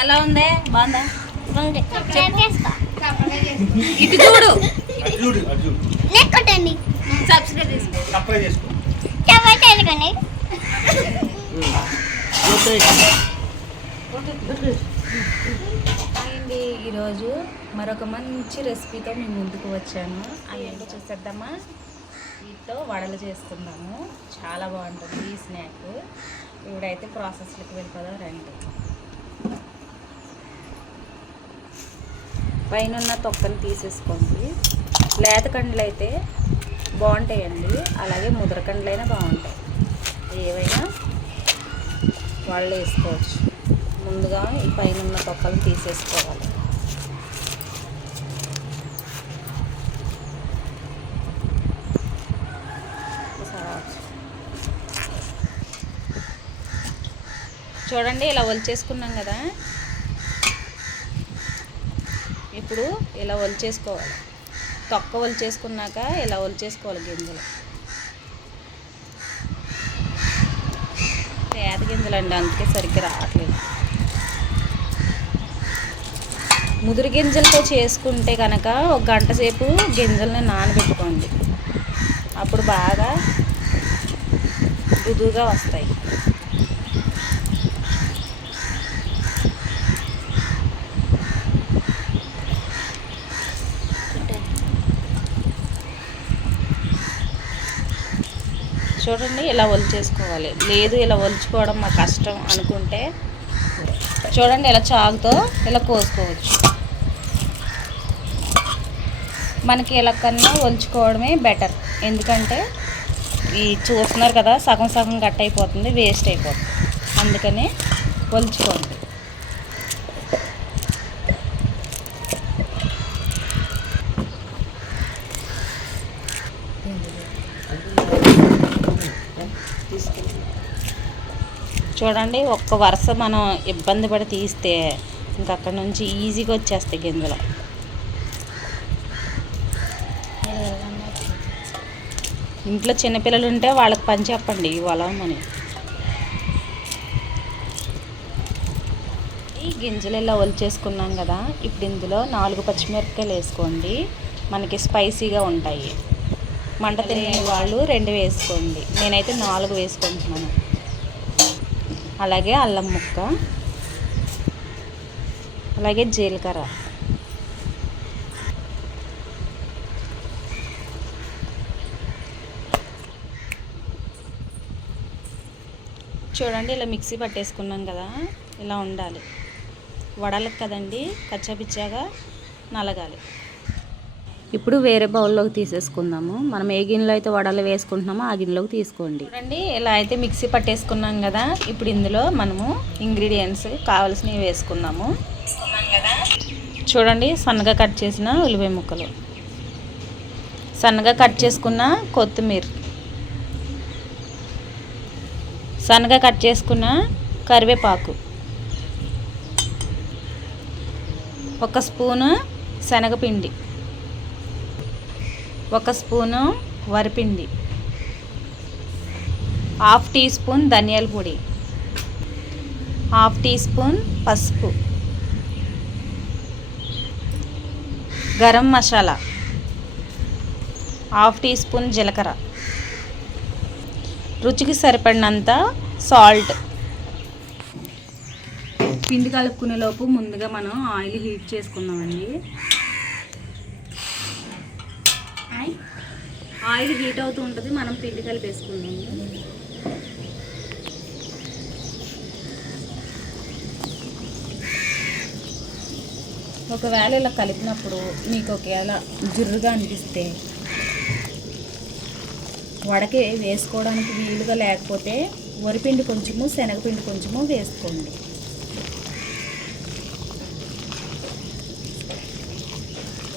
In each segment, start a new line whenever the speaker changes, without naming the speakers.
ఎలా ఉంది? బాగుందా. ఇటు చూడు. సబ్స్క్రైబ్. అండి ఈరోజు మరొక మంచి రెసిపీతో మేము ముందుకు వచ్చాను అయ్యేంటో చూసేద్దామా? వీటితో వడలు చేసుకుందాము. చాలా బాగుంటుంది ఈ స్నాక్ ఇవిడైతే ప్రాసెస్లోకి వెళ్ళిపోదా రండి. పైన ఉన్న తొక్కలు తీసేసుకోండి. లేత కండ్లు అయితే బాగుంటాయండి. అలాగే ముద్ర కండ్లు అయినా బాగుంటాయి. ఏవైనా వాళ్ళు వేసుకోవచ్చు. ముందుగా ఈ పైన ఉన్న తొక్కలు తీసేసుకోవాలి. చూడండి ఇలా ఒలిచేసుకున్నాం కదా. ఇప్పుడు ఇలా ఒలిచేసుకోవాలి. తొక్క ఒలిచేసుకున్నాక ఇలా ఒలిచేసుకోవాలి గింజలు. పేద గింజలు అండి అందుకే సరిగ్గా రావట్లేదు. ముదురు గింజలతో చేసుకుంటే కనుక ఒక గంట సేపు గింజల్ని నానబెట్టుకోండి. అప్పుడు బాగా మృదువుగా వస్తాయి. చూడండి ఇలా ఒలిచేసుకోవాలి. లేదు ఇలా ఒలుచుకోవడం మా కష్టం అనుకుంటే చూడండి ఇలా చాకుతో ఇలా కోసుకోవచ్చు. మనకి ఇలా కన్నా ఒలుచుకోవడమే బెటర్ ఎందుకంటే ఈ చూస్తున్నారు కదా సగం సగం కట్ అయిపోతుంది వేస్ట్ అయిపోతుంది. అందుకని ఒలుచుకోండి చూడండి ఒక్క వరుస మనం ఇబ్బంది పడి తీస్తే ఇంక అక్కడ నుంచి ఈజీగా వచ్చేస్తాయి గింజలు. ఇంట్లో చిన్నపిల్లలు ఉంటే వాళ్ళకి పని చెప్పండి వలమని ఈ గింజలు ఇలా ఒలిచేసుకున్నాం కదా ఇప్పుడు ఇందులో నాలుగు పచ్చిమిరపకాయలు వేసుకోండి మనకి స్పైసీగా ఉంటాయి. మంట తినే వాళ్ళు రెండు వేసుకోండి. నేనైతే నాలుగు వేసుకుంటున్నాను. అలాగే అల్లం ముక్క అలాగే జీలకర్ర. చూడండి ఇలా మిక్సీ పట్టేసుకున్నాం కదా ఇలా ఉండాలి. వడలకు కదండి కచ్చాపిచ్చాగా నలగాలి. ఇప్పుడు వేరే బౌల్లోకి తీసేసుకుందాము. మనం ఏ గిన్నెలో అయితే వడలు వేసుకుంటున్నామో ఆ గిన్నెలోకి తీసుకోండి. చూడండి ఇలా అయితే మిక్సీ పట్టేసుకున్నాం కదా. ఇప్పుడు ఇందులో మనము ఇంగ్రీడియంట్స్ కావాల్సినవి వేసుకుందాము. చూడండి సన్నగా కట్ చేసిన ఉల్లిపాయ ముక్కలు. సన్నగా కట్ చేసుకున్న కొత్తిమీర. సన్నగా కట్ చేసుకున్న కరివేపాకు. ఒక స్పూను శనగపిండి. ఒక స్పూను వరిపిండి. హాఫ్ టీ స్పూన్ ధనియాల పొడి. హాఫ్ టీ స్పూన్ పసుపు. Garam masala. Half tea spoon జీలకర్ర. రుచికి సరిపడినంత సాల్ట్. పిండి కలుపుకునే లోపు ముందుగా మనం ఆయిల్ హీట్ చేసుకుందామండి. ఆయిల్ హీట్ అవుతూ ఉంటుంది మనం పిండి కలిపేసుకుందాము ఒకవేళ ఇలా కలిపినప్పుడు మీకు ఒకవేళ జుర్రుగా అనిపిస్తే వడకి వేసుకోవడానికి వీలుగా లేకపోతే వరిపిండి కొంచెము శనగపిండి కొంచెము వేసుకోండి.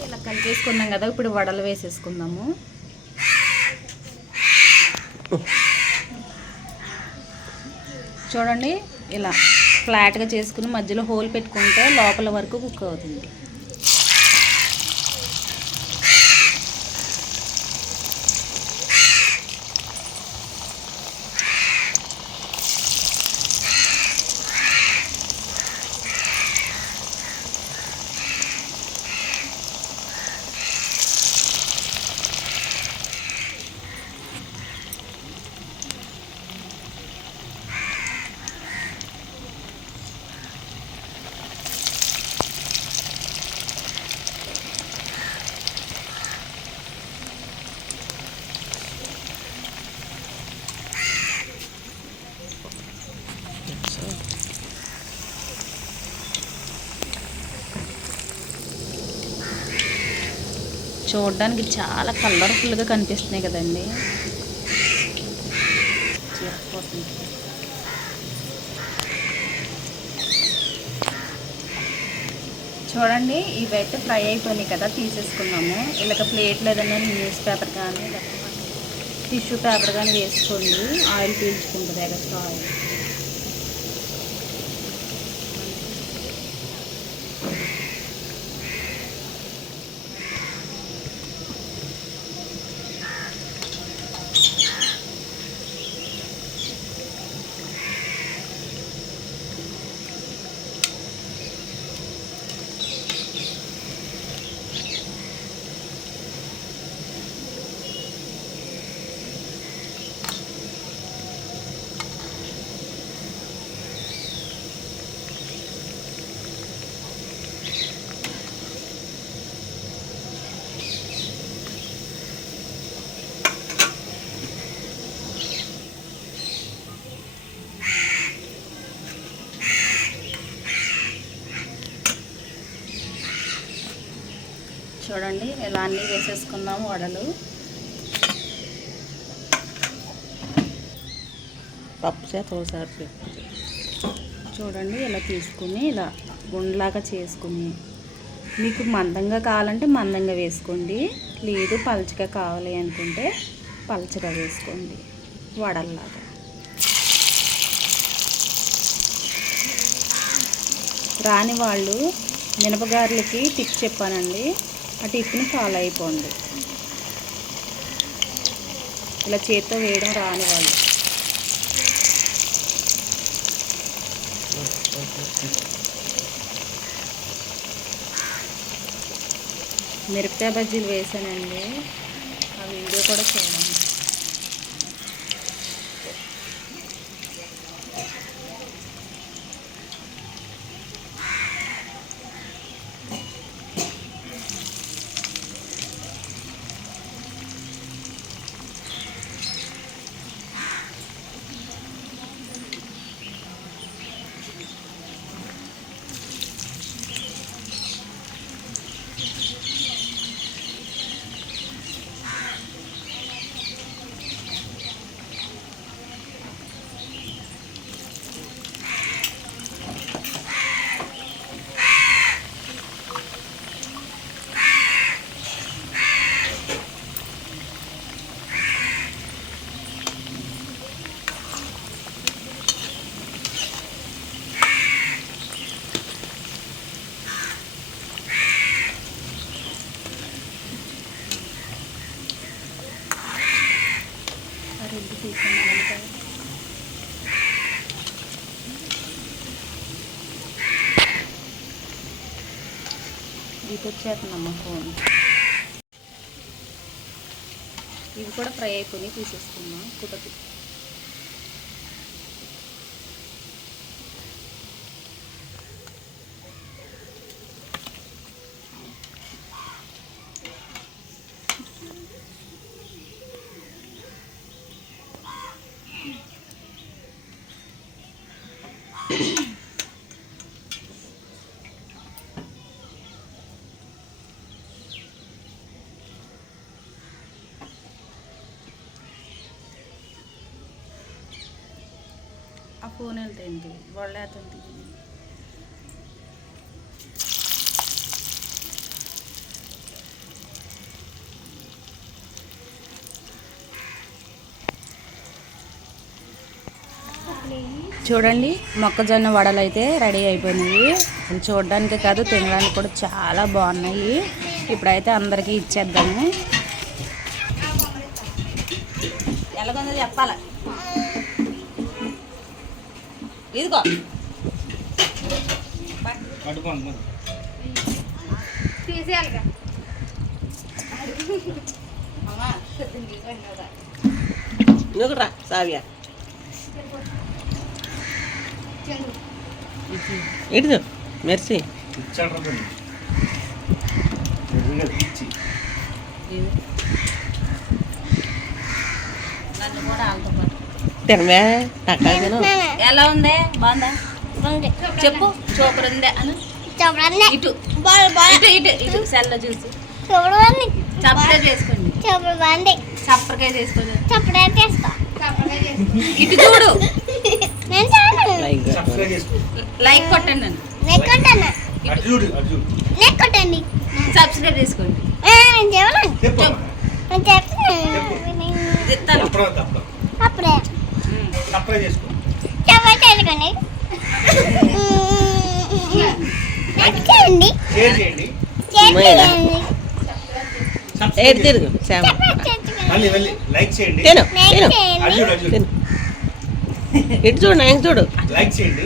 ఇలా కలిపేసుకున్నాం కదా ఇప్పుడు వడలు వేసేసుకుందాము. చూడండి ఇలా ఫ్లాట్గా చేసుకుని మధ్యలో హోల్ పెట్టుకుంటే లోపల వరకు కుక్ అవుతుంది. చూడడానికి చాలా కలర్ఫుల్గా కనిపిస్తున్నాయి కదండి. చూడండి ఇవైతే ఫ్రై అయిపోయినాయి కదా తీసేసుకున్నాము. ఇలాగ ప్లేట్లు ఏదైనా న్యూస్ పేపర్ కానీ టిష్యూ పేపర్ కానీ వేసుకోండి. ఆయిల్ పీల్చుకుంటుంది ఎగస్ట్రా ఆయిల్ చూడండి ఇలా అన్నీ వేసేసుకున్నాము వడలు.
పప్పు చేత ఒకసారి
చూడండి ఇలా తీసుకుని ఇలా గుండ్లాగా చేసుకుని. మీకు మందంగా కావాలంటే మందంగా వేసుకోండి. లేదు పలచగా కావాలి అనుకుంటే పలచగా వేసుకోండి. వడల్లాగా. రాని వాళ్ళు మినపగారులకి టిప్ చెప్పానండి. ఆ టిప్ని ఫాలో అయిపోండి ఇలా చేత్తో వేయడం రాని వాళ్ళు. మిరపకాయ బజ్జీలు వేసానండి. ఆ వీడియో కూడా చూడండి ఆ రెండు తీసాను ఉల్లిపాయ. ఇది వచ్చేస్తుందమ్మ ఫోన్ ఇవి కూడా ఫ్రై అయిపోయి తీసేసుకున్నాం కుటకి you. ఫోన్ వెళ్తాయండి చూడండి మొక్కజొన్న వడలు అయితే రెడీ అయిపోయినాయి. చూడడానికి కాదు తినడానికి కూడా చాలా బాగున్నాయి. ఇప్పుడైతే అందరికీ ఇచ్చేద్దాము. ఎలాగొందో చెప్పాలి? ఇదిగో. అమ్మా.
నువ్వు రా సావ్య. ఇటు మెర్సీ.
నన్ను కూడా వాళ్ళతో ఎలా ఉంది? బాగుందా? చెప్పు. సూపర్ ఉందే. అను. ఇటు.
బాల్ బాల్
ఇటు ఇటు ఇటు. సెల్లో చూసి. సబ్స్క్రైబ్ చేసుకోండి.
చూపుడు బాగుంది.
సప్పరికాయ చేసుకోండి
చప్పుడు చేసుకో.
ఇటు చూడు.
లైక్
సబ్స్క్రైబ్ చేసుకో.
లైక్ కొట్టండి
చూడు
నెక్కొట్టండి
సబ్స్క్రైబ్ చేసుకోండి. చెప్తాను
చేసుకో. షేర్ చేయండి.
ఏడు తిరుగు శ్యామ.
మళ్ళీ వెళ్ళి లైక్ చేయండి.
తిను తిను
చేయండి.
చూడు అటు చూడు
తిను. ఇటు చూడు నాయన చూడు.
లైక్ చేయండి.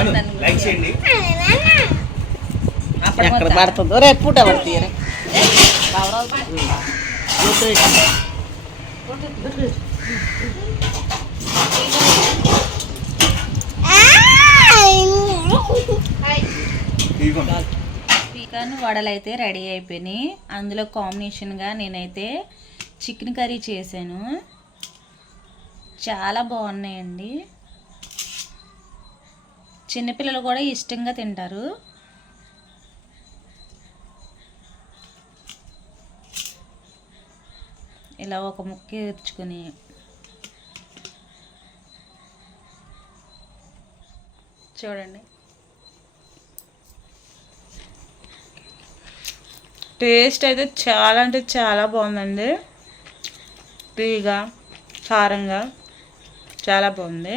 అను? లైక్ చేయండి.
ఎక్కడ పడుతుందో రేపు పూట పడుతుంది
చికెన్ వడలు అయితే రెడీ అయిపోయినాయి. అందులో కాంబినేషన్గా నేనైతే చికెన్ కర్రీ చేశాను. చాలా బాగున్నాయండి. చిన్నపిల్లలు కూడా ఇష్టంగా తింటారు. ఇలా ఒక ముక్క ఇచ్చుకొని చూడండి. టేస్ట్ అయితే చాలా అంటే చాలా బాగుందండి. తీగా కారంగా చాలా బాగుంది.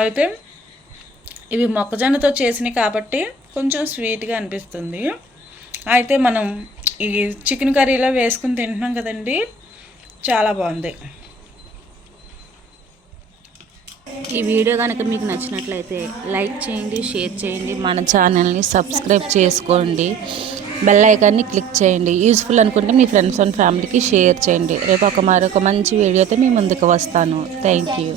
అయితే ఇవి మొక్కజొన్నతో చేసినవి కాబట్టి కొంచెం స్వీట్గా అనిపిస్తుంది. అయితే మనం ఈ చికెన్ కర్రీలో వేసుకుని తింటున్నాం కదండి. చాలా బాగుంది. ఈ వీడియో కనుక మీకు నచ్చినట్లయితే లైక్ చేయండి షేర్ చేయండి మన ఛానల్ని సబ్స్క్రైబ్ చేసుకోండి. బెల్ ఐకాన్ని క్లిక్ చేయండి. యూస్ఫుల్ అనుకుంటే మీ ఫ్రెండ్స్ అండ్ ఫ్యామిలీకి షేర్ చేయండి. రేపు ఒక మరొక మంచి వీడియోతో మీ ముందుకు వస్తాను. Thank you.